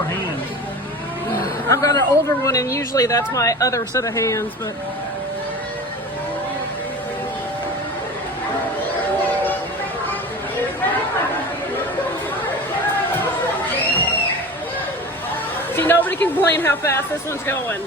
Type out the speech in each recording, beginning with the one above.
more hands. I've got an older one, and usually that's my other set of hands, but. See, nobody can complain how fast this one's going.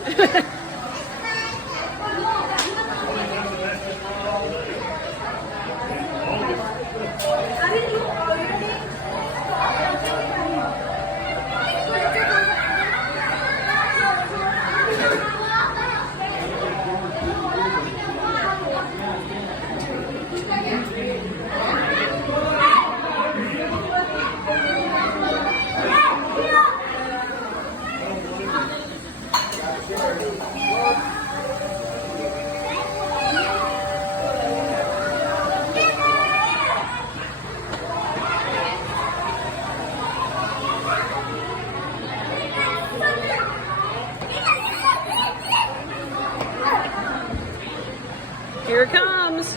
Here it comes.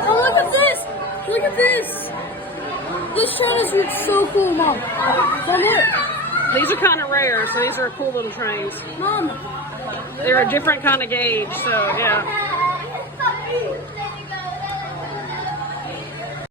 Oh, look at this! Look at this! This train is so cool, Mom. Mom, look. These are kind of rare, so these are cool little trains. Mom. They're a different kind of gauge, so yeah.